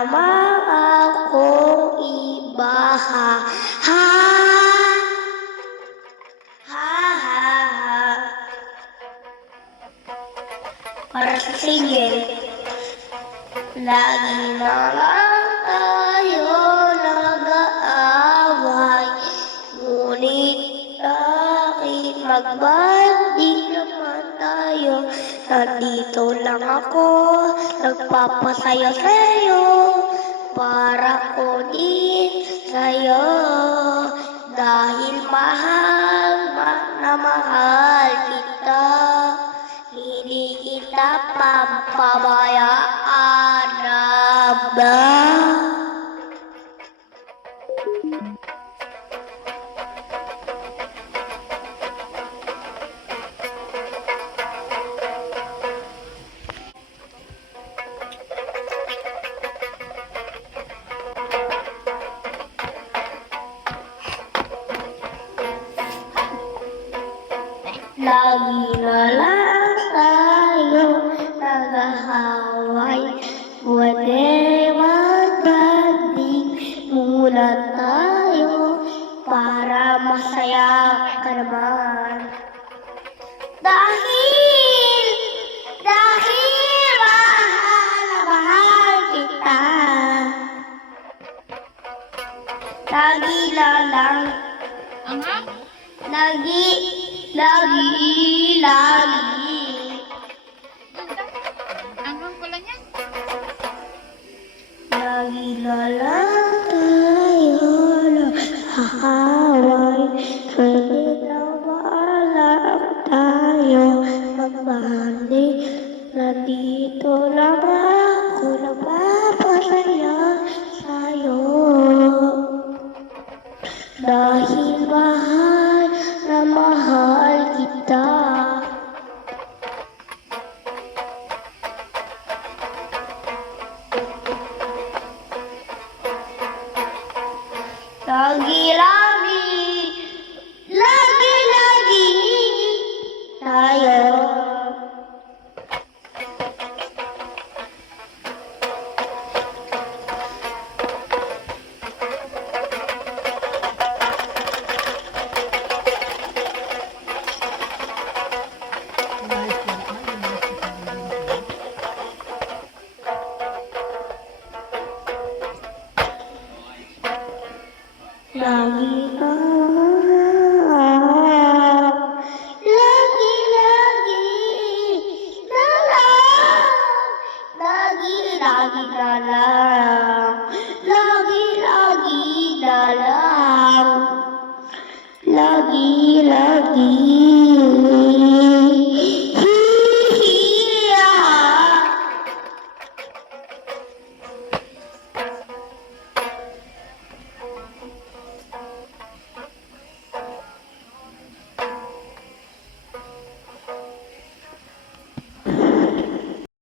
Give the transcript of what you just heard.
lamang akong ibaha. Ha, ha, ha, ha. Para sa single, lagi na lang tayo nag-aaway, ngunit bakit magbanding naman tayo? Nandito lang ako, nagpapasaya sa'yo, para kunin sa'yo, dahil mahal na mahal kita, hindi kita papabayaan na ba? Lagi na lang tayo nag-aaway, pwede magbanding muna tayo para masaya ka naman. Dahil mahal na mahal kita, lagi na lang, lagi. Hanggang pala niya. Lagi na lang tayo nag-aaway, pwede na maalam tayo magbanding. Nandito lang ako nagpapasaya sa'yo, dahil mahal na mahal kita. Lagi tayo. Lagi na lang.